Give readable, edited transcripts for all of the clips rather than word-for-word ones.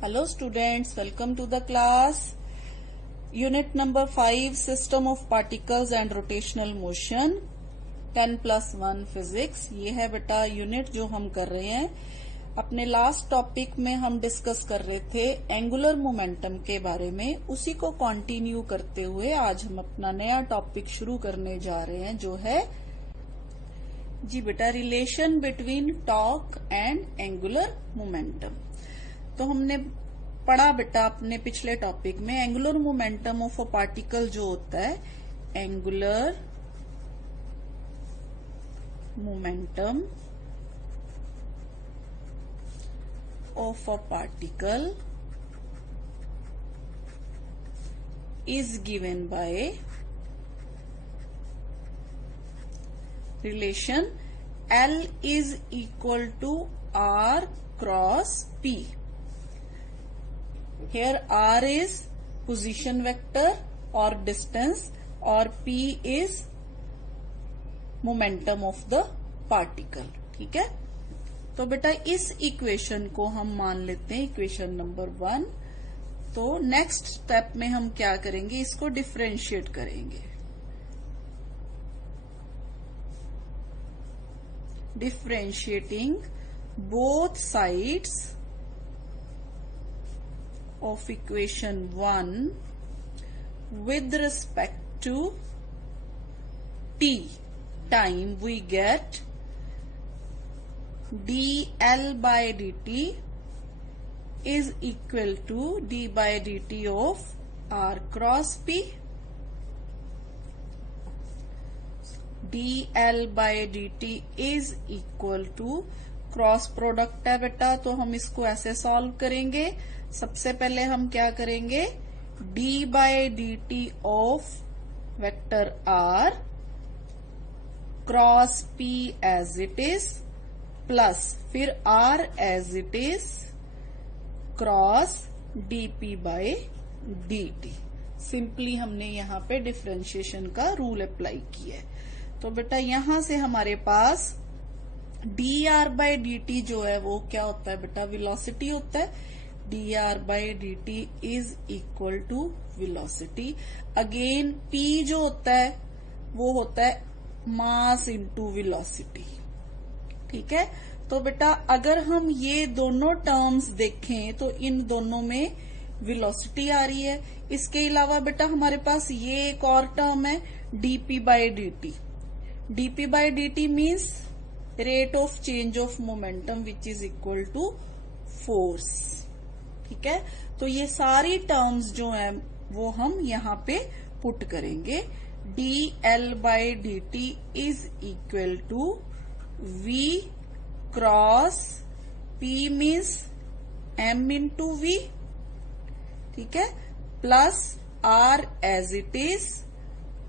Hello students, welcome to the class. Unit number 5, System of Particles and Rotational Motion, 10+1 Physics. ये है बेटा unit जो हम कर रहे हैं. अपने लास्ट टॉपिक में हम डिस्कस कर रहे थे एंगुलर मोमेंटम के बारे में. उसी को कंटिन्यू करते हुए आज हम अपना नया टॉपिक शुरू करने जा रहे हैं जो है जी बेटा relation between torque and angular momentum. तो हमने पढ़ा बेटा अपने पिछले टॉपिक में angular momentum of a particle जो होता है angular momentum of a particle is given by relation L is equal to R cross P. Here R is position vector or distance or P is momentum of the particle. ठीक है, तो बेटा इस equation को हम मान लेते हैं इक्वेशन नंबर 1. तो नेक्स्ट स्टेप में हम क्या करेंगे, इसको डिफरेंशिएट करेंगे. Differentiating both sides of equation 1 with respect to t time, we get dl by dt is equal to d by dt of r cross p. dl by dt is equal to cross product है बेटा, तो हम इसको ऐसे solve करेंगे. सबसे पहले हम क्या करेंगे, d by D T of vector r cross p as it is plus फिर r as it is cross dp by dt. Simply हमने यहाँ पे डिफरेंशिएशन का रूल अप्लाई किया है. तो बेटा यहां से हमारे पास dr बाय dt जो है वो क्या होता है बेटा, वेलोसिटी होता है. dr by dt is equal to velocity. Again p जो होता है वो होता है मास इनटू वेलोसिटी. ठीक है, तो बेटा अगर हम ये दोनों टर्म्स देखें तो इन दोनों में वेलोसिटी आ रही है. इसके अलावा बेटा हमारे पास ये एक और टर्म है dp by dt. dp by dt means rate of change of momentum which is equal to force. ठीक है, तो ये सारी टर्म्स जो हैं वो हम यहाँ पे पुट करेंगे. dl by dt is equal to v cross p means m into v. ठीक है, plus r as it is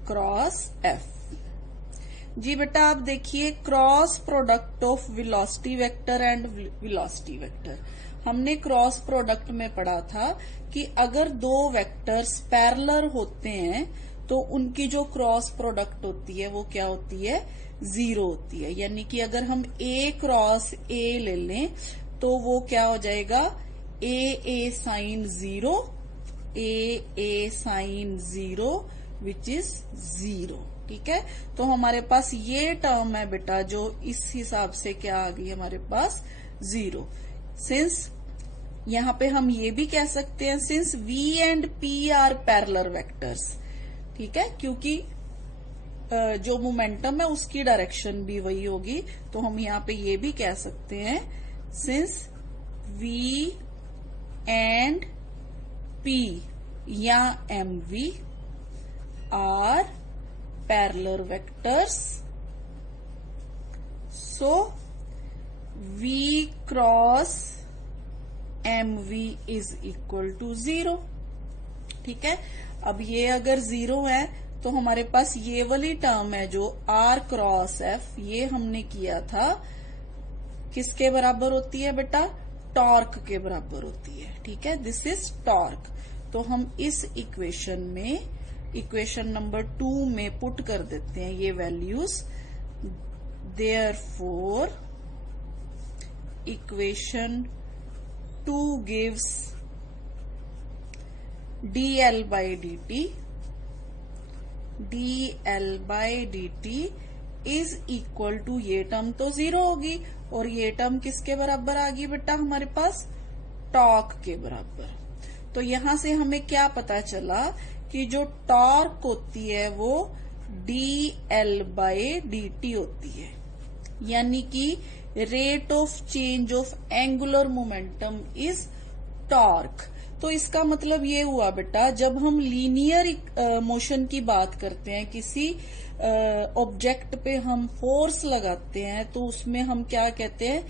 cross f. जी बेटा आप देखिए cross product of velocity vector and velocity vector. हमने क्रॉस प्रोडक्ट में पढ़ा था कि अगर दो वेक्टर्स पैरेलल होते हैं तो उनकी जो क्रॉस प्रोडक्ट होती है वो क्या होती है, 0 होती है. यानी कि अगर हम a क्रॉस a ले लें तो वो क्या हो जाएगा, a sine 0 a sine 0 which is 0. ठीक है, तो हमारे पास ये टर्म है बेटा जो इस हिसाब से क्या आ गई हमारे पास 0. सिंस यहाँ पे हम ये भी कह सकते हैं since v and p are parallel vectors. ठीक है, क्योंकि जो मोमेंटम है उसकी डायरेक्शन भी वही होगी, तो हम यहाँ पे ये भी कह सकते हैं सिंस v एंड p या mv are parallel vectors, so v cross mv is equal to 0. ठीक है, अब ये अगर 0 है तो हमारे पास ये वाली टर्म है जो r क्रॉस f, ये हमने किया था किसके बराबर होती है बेटा, टॉर्क के बराबर होती है. ठीक है, दिस इज टॉर्क. तो हम इस इक्वेशन में इक्वेशन नंबर 2 में पुट कर देते हैं ये values. Therefore, equation 2 gives dl/dt is equal to, ये टर्म तो 0 होगी और ये टर्म किसके बराबर आ गई बेटा हमारे पास, टॉर्क के बराबर। तो यहां से हमें क्या पता चला कि जो टॉर्क होती है वो dl/dt होती है, यानी कि rate of change of angular momentum is torque. तो इसका मतलब ये हुआ बेटा, जब हम लीनियर मोशन की बात करते हैं, किसी ऑब्जेक्ट पे हम फोर्स लगाते हैं, तो उसमें हम क्या कहते हैं,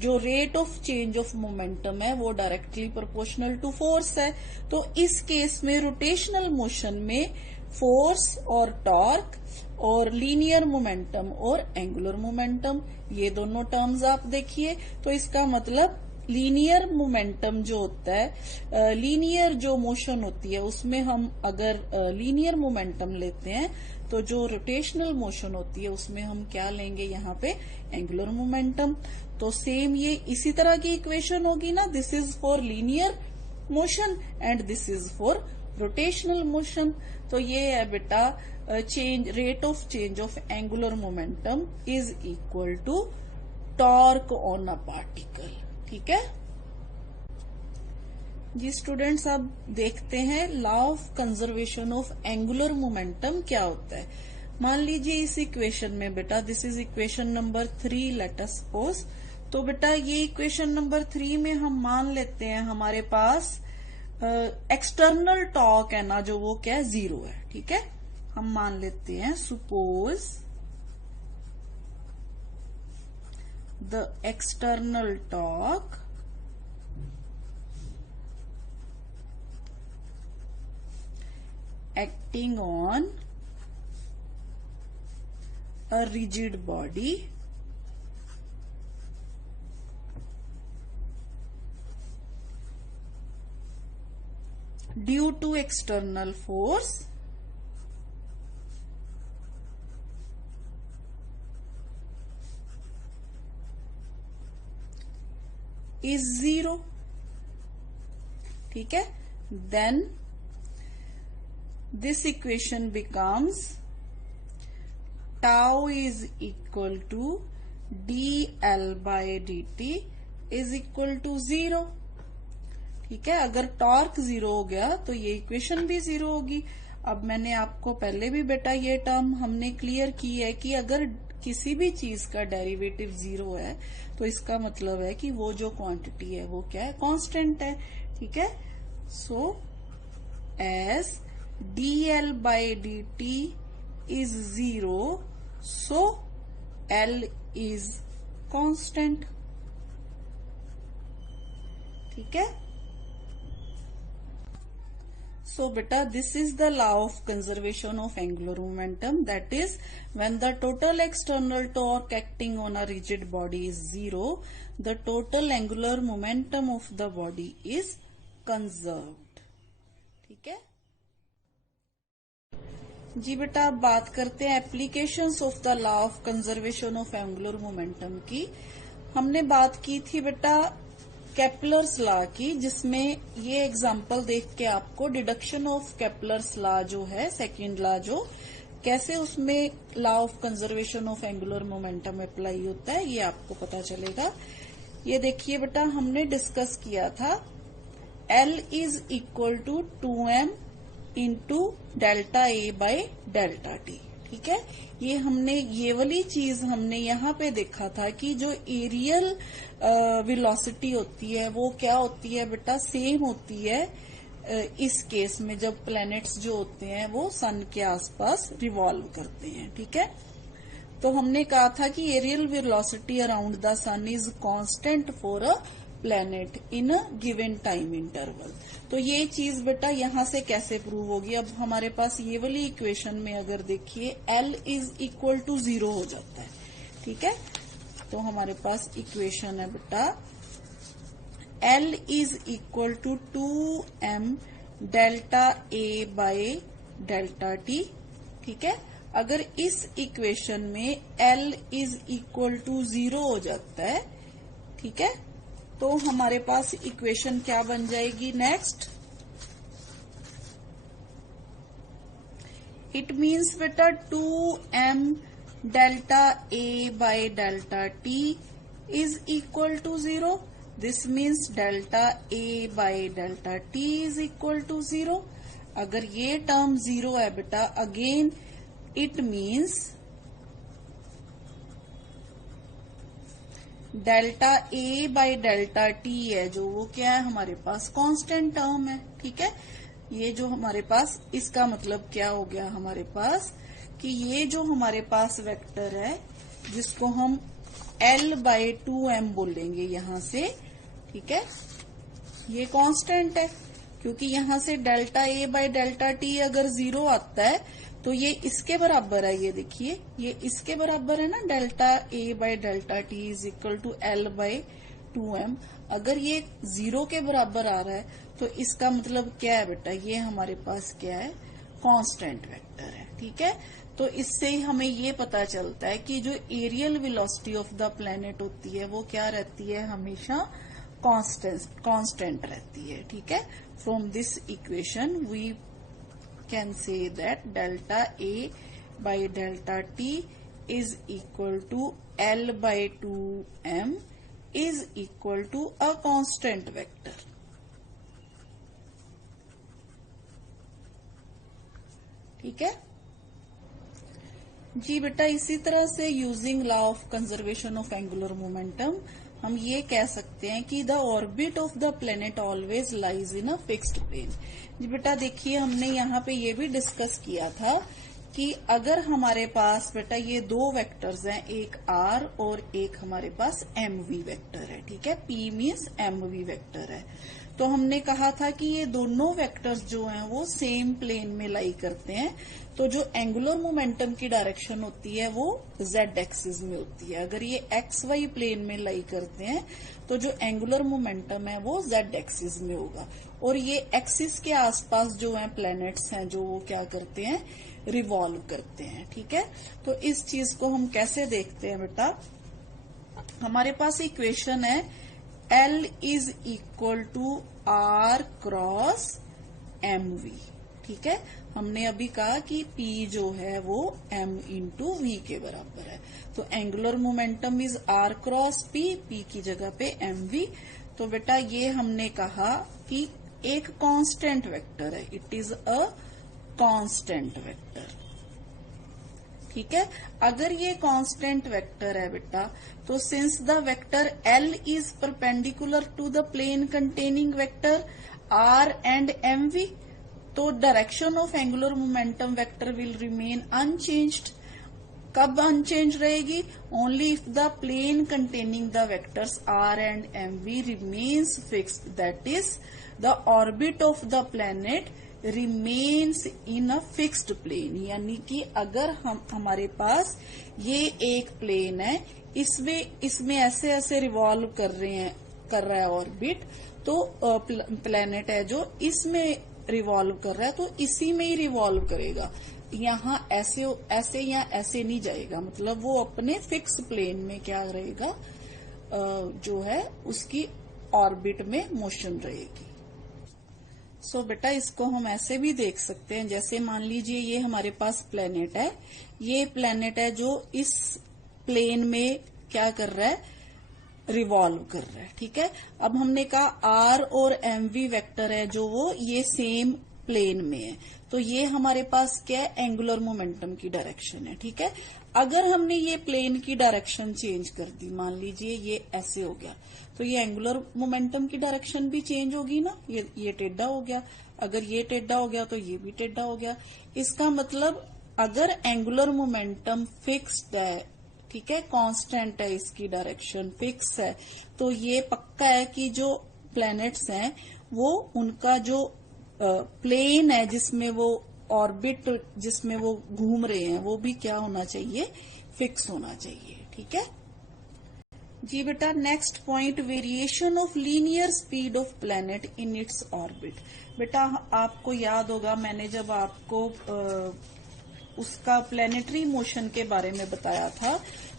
जो rate of change of momentum है वो डायरेक्टली प्रोपोर्शनल टू फोर्स है। तो इस केस में रोटेशनल मोशन में फोर्स और टॉर्क और लीनियर मोमेंटम और एंगुलर मोमेंटम, ये दोनों टर्म्स आप देखिए। तो इसका मतलब लीनियर मोमेंटम जो होता है, लीनियर जो मोशन होती है उसमें हम अगर लीनियर मोमेंटम लेते हैं, तो जो रोटेशनल मोशन होती है उसमें हम क्या लेंगे, यहाँ पे एंगुलर मोमेंटम। तो सेम ये इसी तरह की इक्वेशन होगी ना, this is for linear motion and this is for rotational motion. तो ये है बेटा, change rate of change of angular momentum is equal to torque on a particle. ठीक है जी स्टूडेंट्स, अब देखते हैं law of conservation of angular momentum क्या होता है। मान लीजिए इस इक्वेशन में बेटा, this is equation number 3 let us suppose. तो बेटा ये इक्वेशन नंबर 3 में हम मान लेते हैं हमारे पास एक्सटर्नल टॉर्क है ना, जो वो क्या है, 0 है। ठीक है, हम मान लेते हैं suppose the external torque acting on a rigid body due to external force is 0। ठीक है, then this equation becomes tau is equal to dl/dt is equal to 0। ठीक है, अगर टॉर्क 0 हो गया तो ये इक्वेशन भी 0 होगी। अब मैंने आपको पहले भी बेटा ये टर्म हमने क्लियर की है कि अगर किसी भी चीज का डेरिवेटिव 0 है तो इसका मतलब है कि वो जो क्वांटिटी है वो क्या है, कांस्टेंट है। ठीक है, so as dl/dt is 0, so L is constant। ठीक है, so beta this is the law of conservation of angular momentum, that is when the total external torque acting on a rigid body is 0, the total angular momentum of the body is conserved। ठीक है जी बेटा, अब बात करते हैं applications of the law of conservation of angular momentum की। हमने बात की थी बेटा केपलर्स लॉ की, जिसमें ये एग्जांपल देख के आपको डिडक्शन ऑफ केपलर्स लॉ जो है, सेकंड लॉ जो, कैसे उसमें law of conservation of angular momentum apply होता है ये आपको पता चलेगा। ये देखिए बेटा, हमने डिस्कस किया था L is equal to 2m into delta A by delta T. ठीक है, ये हमने ये वाली चीज हमने यहाँ पे देखा था कि जो एरियल वेलोसिटी होती है वो क्या होती है बेटा, सेम होती है इस केस में जब प्लैनेट्स जो होते हैं वो सन के आसपास रिवॉल्व करते हैं। ठीक है, तो हमने कहा था कि areal velocity around the sun is constant for a planet in a given time interval. तो ये चीज बेटा यहां से कैसे प्रूव होगी, अब हमारे पास ये वाली इक्वेशन में अगर देखिए L इज इक्वल टू 0 हो जाता है। ठीक है, तो हमारे पास इक्वेशन है बेटा L is equal to 2m delta A by delta T. ठीक है, अगर इस इक्वेशन में L इज इक्वल टू 0 हो जाता है, ठीक है, तो हमारे पास इक्वेशन क्या बन जाएगी नेक्स्ट, इट मीन्स बेटा 2m delta a by delta t is equal to 0. This means delta a by delta t is equal to 0. अगर ये टर्म 0 है बेटा, again it means delta a by delta t है जो, वो क्या है हमारे पास कांस्टेंट टर्म है। ठीक है, ये जो हमारे पास, इसका मतलब क्या हो गया हमारे पास कि ये जो हमारे पास वेक्टर है जिसको हम L बाय 2m बोलेंगे यहां से, ठीक है, ये कांस्टेंट है क्योंकि यहां से delta a by delta t अगर 0 आता है तो ये इसके बराबर है। ये देखिए, ये इसके बराबर है ना, delta a by delta t is equal to L by 2m। अगर ये 0 के बराबर आ रहा है तो इसका मतलब क्या है बेटा, ये हमारे पास क्या है, कांस्टेंट वेक्टर है। ठीक है, तो इससे ही हमें ये पता चलता है कि जो areal velocity of the planet होती है वो क्या रहती है, हमेशा कांस्टेंट रहती है। ठीक है, from this equation we can say that delta a by delta t is equal to L by 2m is equal to a constant vector. ठीक है जी बेटा, इसी तरह से using law of conservation of angular momentum हम ये कह सकते हैं कि the orbit of the planet always lies in a fixed plane. जी बेटा देखिए, हमने यहाँ पे ये भी डिस्कस किया था कि अगर हमारे पास बेटा ये दो वेक्टर्स हैं, एक r और एक हमारे पास mv वेक्टर है। ठीक है, p मीन्स mv वेक्टर है, तो हमने कहा था कि ये दोनों वेक्टर्स जो हैं वो सेम प्लेन में लाई करते हैं, तो जो एंगुलर मोमेंटम की डायरेक्शन होती है वो z एक्सिस में होती है। अगर ये xy प्लेन में लाई करते हैं तो जो एंगुलर मोमेंटम है वो z एक्सिस में होगा, और ये एक्सिस के आसपास जो है प्लैनेट्स हैं जो वो क्या करते हैं, रिवॉल्व करते हैं। ठीक है, तो इस चीज को हम कैसे देखते हैं बेटा, हमारे पास इक्वेशन है L is equal to R cross mv। ठीक है, हमने अभी कहा कि P जो है वो m इंटू v के बराबर है, तो angular momentum is R cross P, P की जगह पे mv। तो बेटा ये हमने कहा कि एक कांस्टेंट वेक्टर है, it is a constant vector. ठीक है, अगर ये कांस्टेंट वेक्टर है बेटा, तो since the vector L is perpendicular to the plane containing vector R and mv, तो direction of angular momentum vector will remain unchanged. कब अनचेंज रहेगी, only if the plane containing the vectors R and mv remains fixed, that is the orbit of the planet remains in a fixed plane. यानी कि अगर हमारे पास ये एक plane है, इसमें ऐसे ऐसे रिवॉल्व कर रहा है ऑर्बिट, तो प्लैनेट है जो इसमें रिवॉल्व कर रहा है तो इसी में ही रिवॉल्व करेगा, यहाँ ऐसे या ऐसे नहीं जाएगा, मतलब वो अपने फिक्स प्लेन में क्या रहेगा, जो है उसकी ऑर्बिट में मोशन रहेगी। सो बेटा इसको हम ऐसे भी देख सकते हैं, जैसे मान लीजिए ये हमारे पास प्लेनेट है, ये प्लेनेट है जो इस प्लेन में क्या कर रहा है, रिवॉल्व कर रहा है। ठीक है, अब हमने कहा R और mv वेक्टर है जो वो ये सेम प्लेन में है, तो ये हमारे पास क्या है, एंगुलर मोमेंटम की डायरेक्शन है। ठीक है, अगर हमने ये प्लेन की डायरेक्शन चेंज कर दी, मान लीजिए ये ऐसे हो गया, तो ये एंगुलर मोमेंटम की डायरेक्शन भी चेंज होगी ना, ये टेढ़ा हो गया, अगर ये टेढ़ा हो गया तो ये भी टेढ़ा हो गया। इसका मतलब अगर एंगुलर मोमेंटम फिक्स्ड है, ठीक है, कांस्टेंट है, इसकी डायरेक्शन फिक्स है, तो ये पक्का है कि जो प्लैनेट्स हैं वो उनका जो प्लेन है जिसमें वो ऑर्बिट, जिसमें वो घूम रहे हैं, वो भी क्या होना चाहिए, फिक्स होना चाहिए। ठीक है जी बेटा, next point, variation of linear speed of planet in its orbit. बेटा आपको याद होगा मैंने जब आपको उसका प्लैनेटरी मोशन के बारे में बताया था,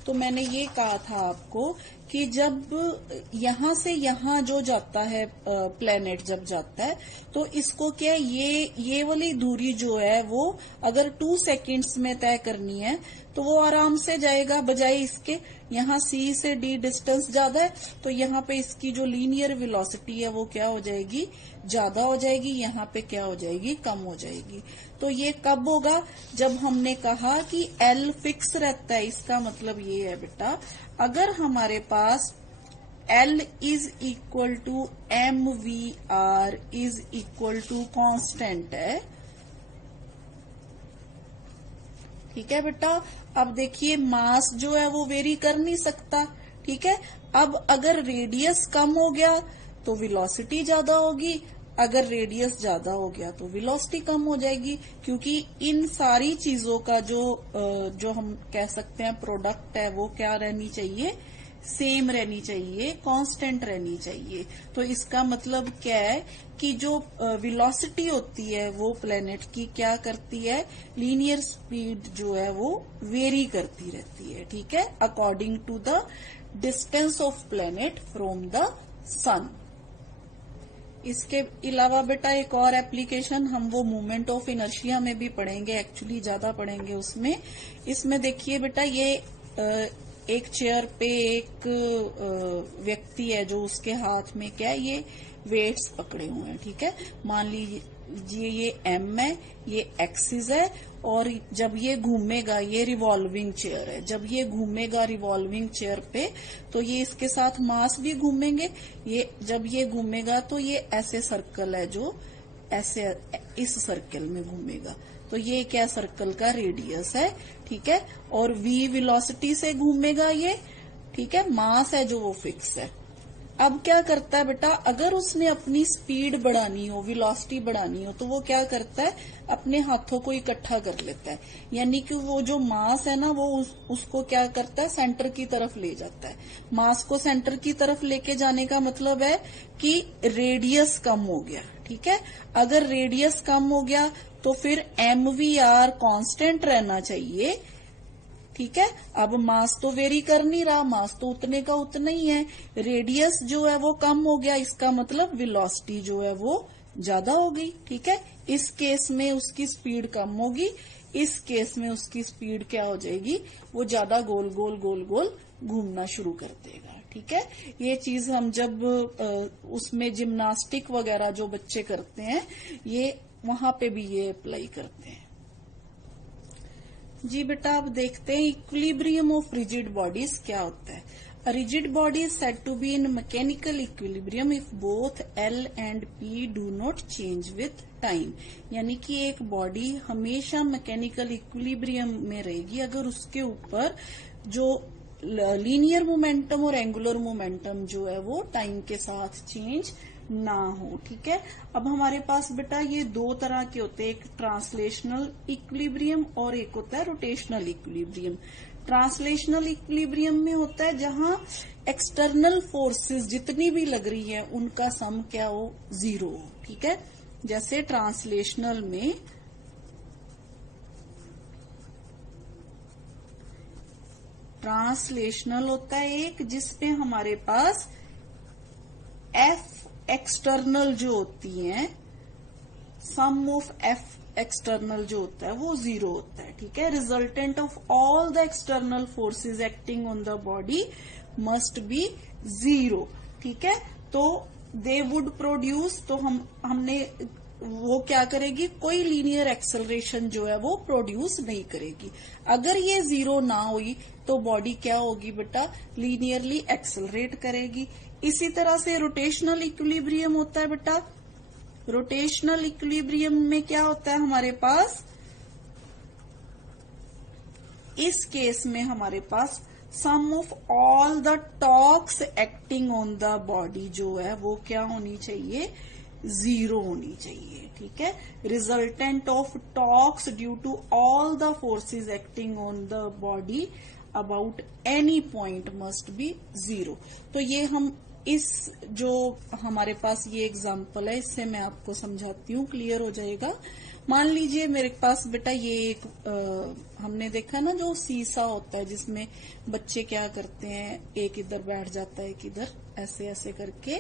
तो मैंने ये कहा था आपको कि जब यहां से यहां जो जाता है प्लेनेट जब जाता है तो इसको क्या है, ये वाली दूरी जो है वो अगर 2 सेकेंड्स में तय करनी है तो वो आराम से जाएगा, बजाय इसके यहाँ C से D डिस्टेंस ज्यादा है तो यहाँ पे इसकी जो लीनियर वेलोसिटी है वो क्या हो जाएगी, ज्यादा हो जाएगी, यहाँ पे क्या हो जाएगी, कम हो जाएगी। तो ये कब होगा, जब हमने कहा कि L फिक्स रहता है। इसका मतलब ये है बेटा, अगर हमारे पास L is equal to mvr is equal to constant है, ठीक है बेटा। अब देखिए मास जो है वो वेरी कर नहीं सकता, ठीक है। अब अगर रेडियस कम हो गया तो वेलोसिटी ज्यादा होगी, अगर रेडियस ज्यादा हो गया तो वेलोसिटी कम हो जाएगी, क्योंकि इन सारी चीजों का जो हम कह सकते हैं प्रोडक्ट है वो क्या रहनी चाहिए, सेम रहनी चाहिए, कांस्टेंट रहनी चाहिए। तो इसका मतलब क्या है कि जो वेलोसिटी होती है वो प्लेनेट की क्या करती है, लीनियर स्पीड जो है वो वेरी करती रहती है, ठीक है, according to the distance of planet from the sun. इसके अलावा बेटा एक और एप्लीकेशन हम वो मोमेंट ऑफ इनर्शिया में भी पढ़ेंगे, एक्चुअली ज्यादा पढ़ेंगे उसमें। इसमें देखिए बेटा, ये एक चेयर पे एक व्यक्ति है जो उसके हाथ में क्या है, ये वेट्स पकड़े हुए हैं, ठीक है। मान लीजिए ये m है, ये एक्सिस है, और जब ये घूमेगा, ये रिवॉल्विंग चेयर है, जब ये घूमेगा रिवॉल्विंग चेयर पे तो ये इसके साथ मास भी घूमेंगे। ये जब ये घूमेगा तो ये ऐसे सर्कल है जो ऐसे इस सर्कल में घूमेगा, तो ये क्या सर्कल का रेडियस है, ठीक है। और v वेलोसिटी से घूमेगा ये, ठीक है, मास है जो वो फिक्स है। अब क्या करता है बेटा, अगर उसने अपनी स्पीड बढ़ानी हो, वेलोसिटी बढ़ानी हो, तो वो क्या करता है, अपने हाथों को इकट्ठा कर लेता है, यानी कि वो जो मास है ना वो उसको क्या करता है, सेंटर की तरफ ले जाता है। मास को सेंटर की तरफ लेके जाने का मतलब है कि रेडियस कम हो गया, ठीक है। अगर रेडियस कम हो गया तो फिर mvr कांस्टेंट रहना चाहिए, ठीक है। अब मास तो वेरी कर नहीं रहा, मास तो उतने का उतना ही है, रेडियस जो है वो कम हो गया, इसका मतलब वेलोसिटी जो है वो ज्यादा हो गई, ठीक है। इस केस में उसकी स्पीड कम होगी, इस केस में उसकी स्पीड क्या हो जाएगी, वो ज्यादा गोल गोल गोल गोल घूमना शुरू कर देगा, ठीक है। ये चीज हम जब उसमें जिम्नास्टिक वगैरह जो बच्चे करते हैं, ये वहां पे भी ये अप्लाई करते हैं। जी बेटा, अब देखते हैं इक्विलिब्रियम ऑफ रिजिड बॉडीज क्या होता है। A rigid body is said to be in mechanical equilibrium if both L and P do not change with time। यानी कि एक बॉडी हमेशा मैकेनिकल इक्विलिब्रियम में रहेगी अगर उसके ऊपर जो लीनियर मोमेंटम और एंगुलर मोमेंटम जो है वो टाइम के साथ चेंज ना हो, ठीक है। अब हमारे पास बेटा ये दो तरह के होते हैं, एक ट्रांसलेशनल इक्विलिब्रियम और एक होता है रोटेशनल इक्विलिब्रियम। ट्रांसलेशनल इक्विलिब्रियम में होता है जहां एक्सटर्नल फोर्सेस जितनी भी लग रही है उनका सम क्या हो, 0 हो, ठीक है। जैसे ट्रांसलेशनल में ट्रांसलेशनल होता है एक जिसपे हमारे पास F एक्सटर्नल जो होती है, सम ऑफ F एक्सटर्नल जो होता है वो 0 होता है, ठीक है। Resultant of all the external forces acting on the body must be 0, ठीक है। तो दे वुड प्रोड्यूस, तो हमने वो क्या करेगी, कोई लीनियर एक्सेलरेशन जो है वो प्रोड्यूस नहीं करेगी। अगर ये 0 ना हुई तो बॉडी क्या होगी बेटा, लीनियरली एक्सेलरेट करेगी। इसी तरह से रोटेशनल इक्विलिब्रियम होता है बेटा। रोटेशनल इक्विलिब्रियम में क्या होता है हमारे पास, इस केस में हमारे पास sum of all the torques acting on the body जो है वो क्या होनी चाहिए, 0 होनी चाहिए, ठीक है। Resultant of torques due to all the forces acting on the body about any point must be 0। तो ये हम इस जो हमारे पास ये एग्जांपल है, इससे मैं आपको समझाती हूँ, क्लियर हो जाएगा। मान लीजिए मेरे पास बेटा ये एक हमने देखा ना जो सीसा होता है, जिसमें बच्चे क्या करते हैं, एक इधर बैठ जाता है, एक इधर, ऐसे ऐसे करके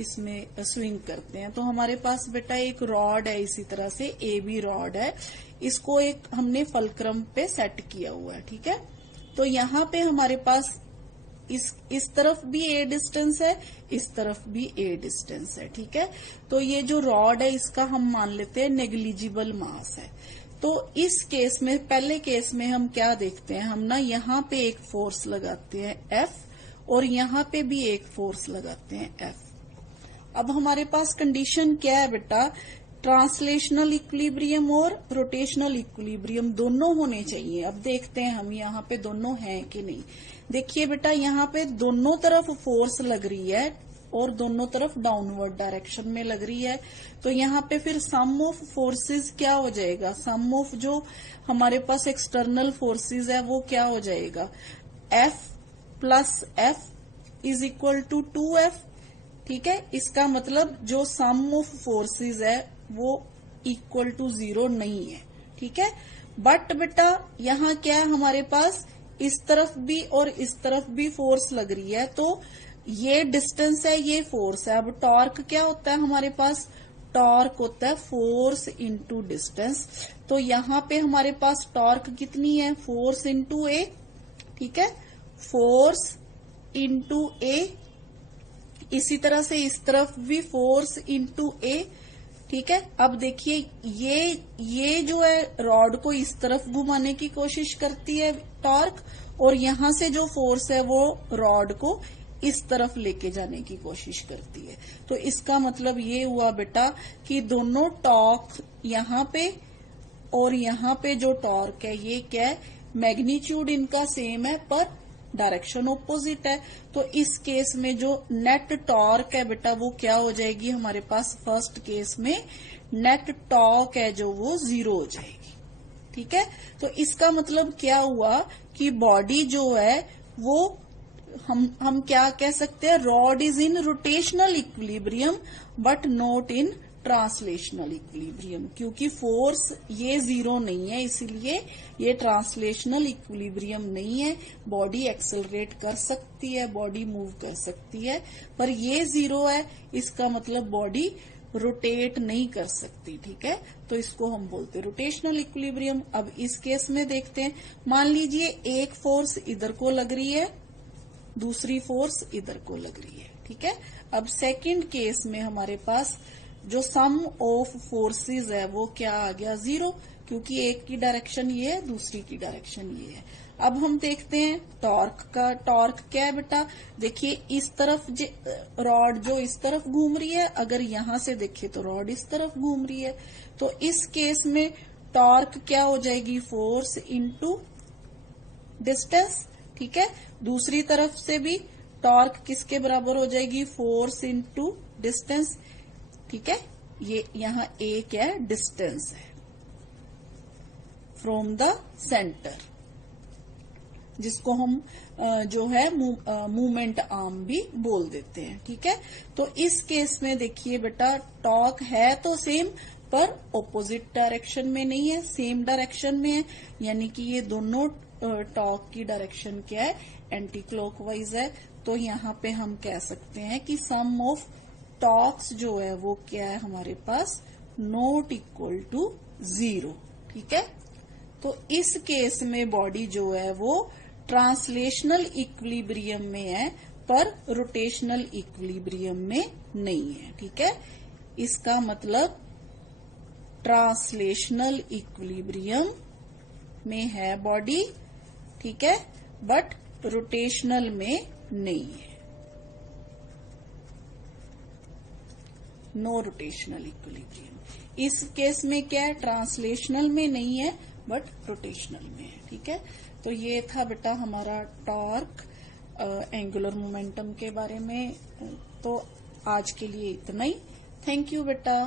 इसमें स्विंग करते हैं। तो हमारे पास बेटा एक रॉड है, इसी तरह से ए बी रॉड है, इसको एक हमने फलक्रम पे सेट किया हुआ है, ठीक है। तो यहाँ पे हमारे पास इस तरफ भी ए डिस्टेंस है, इस तरफ भी ए डिस्टेंस है, ठीक है। तो ये जो रॉड है इसका हम मान लेते हैं नेग्लिजिबल मास है। तो इस केस में, पहले केस में हम क्या देखते हैं, हम ना यहाँ पे एक फोर्स लगाते हैं एफ और यहाँ पे भी एक फोर्स लगाते हैं एफ। अब हमारे पास कंडीशन क्या है बेटा, ट्रांसलेशनल इक्विलिब्रियम और रोटेशनल इक्विलिब्रियम दोनों होने चाहिए। अब देखते हैं हम यहाँ पे दोनों हैं कि नहीं। देखिए बेटा यहाँ पे दोनों तरफ फोर्स लग रही है और दोनों तरफ डाउनवर्ड डायरेक्शन में लग रही है। तो यहाँ पे फिर सम ऑफ फोर्सेस क्या हो जाएगा, सम ऑफ जो हमारे पास एक्सटर्नल फोर्सेस है वो क्या हो जाएगा, F plus F is equal to 2F, ठीक है। इसका मतलब जो सम ऑफ फोर्सेस है वो इक्वल टू 0 नहीं है, ठीक है। बट बेटा यहाँ क्या है, हमारे पास इस तरफ भी और इस तरफ भी फोर्स लग रही है, तो ये डिस्टेंस है, ये फोर्स है। अब टॉर्क क्या होता है हमारे पास, टॉर्क होता है फोर्स इंटू डिस्टेंस। तो यहाँ पे हमारे पास टॉर्क कितनी है, फोर्स इंटू ए, ठीक है, फोर्स इंटू ए। इसी तरह से इस तरफ भी फोर्स इंटू ए, ठीक है। अब देखिए ये जो है रॉड को इस तरफ घुमाने की कोशिश करती है टॉर्क, और यहां से जो फोर्स है वो रॉड को इस तरफ लेके जाने की कोशिश करती है। तो इसका मतलब ये हुआ बेटा कि दोनों टॉर्क यहाँ पे और यहाँ पे जो टॉर्क है ये क्या है, मैग्नीट्यूड इनका सेम है पर डायरेक्शन ऑपोजिट है। तो इस केस में जो नेट टॉर्क है बेटा वो क्या हो जाएगी, हमारे पास फर्स्ट केस में नेट टॉर्क है जो वो 0 हो जाएगी, ठीक है। तो इसका मतलब क्या हुआ कि बॉडी जो है वो हम क्या कह सकते हैं, rod is in rotational equilibrium but not in translational equilibrium, क्योंकि फोर्स ये 0 नहीं है, इसीलिए ये ट्रांसलेशनल इक्विलिब्रियम नहीं है। बॉडी एक्सेलरेट कर सकती है, बॉडी मूव कर सकती है, पर ये 0 है, इसका मतलब बॉडी रोटेट नहीं कर सकती, ठीक है। तो इसको हम बोलते हैं रोटेशनल इक्विलिब्रियम। अब इस केस में देखते हैं, मान लीजिए एक फोर्स इधर को लग रही है, दूसरी फोर्स इधर को लग रही है, ठीक है। अब सेकंड केस में हमारे पास जो सम ऑफ फोर्सेस है वो क्या आ गया, 0, क्योंकि एक की डायरेक्शन ये है, दूसरी की डायरेक्शन ये है। अब हम देखते हैं टॉर्क का, टॉर्क क्या है बेटा, देखिए इस तरफ रॉड जो इस तरफ घूम रही है, अगर यहां से देखें तो रॉड इस तरफ घूम रही है, तो इस केस में टॉर्क क्या हो जाएगी, फोर्स इंटू डिस्टेंस, ठीक है। दूसरी तरफ से भी टॉर्क किसके बराबर हो जाएगी, फोर्स इंटू डिस्टेंस, ठीक है। ये यहाँ ए क्या है, डिस्टेंस है फ्रॉम द सेंटर, जिसको हम जो है मूवमेंट आर्म भी बोल देते हैं, ठीक है। तो इस केस में देखिए बेटा टॉर्क है तो सेम, पर ऑपोजिट डायरेक्शन में नहीं है, सेम डायरेक्शन में है, यानी कि ये दोनों टॉर्क की डायरेक्शन क्या है, एंटी क्लॉकवाइज है। तो यहाँ पे हम कह सकते हैं कि सम ऑफ टॉर्क्स जो है वो क्या है हमारे पास, नॉट इक्वल टू 0, ठीक है। तो इस केस में बॉडी जो है वो ट्रांसलेशनल इक्विलिब्रियम में है पर रोटेशनल इक्विलिब्रियम में नहीं है, ठीक है। इसका मतलब ट्रांसलेशनल इक्विलिब्रियम में है बॉडी, ठीक है, बट रोटेशनल में नहीं है, नो रोटेशनल इक्विलिब्रियम। इस केस में क्या है, ट्रांसलेशनल में नहीं है बट रोटेशनल में है, ठीक है। तो ये था बेटा हमारा टॉर्क एंगुलर मोमेंटम के बारे में। तो आज के लिए इतना ही। थैंक यू बेटा।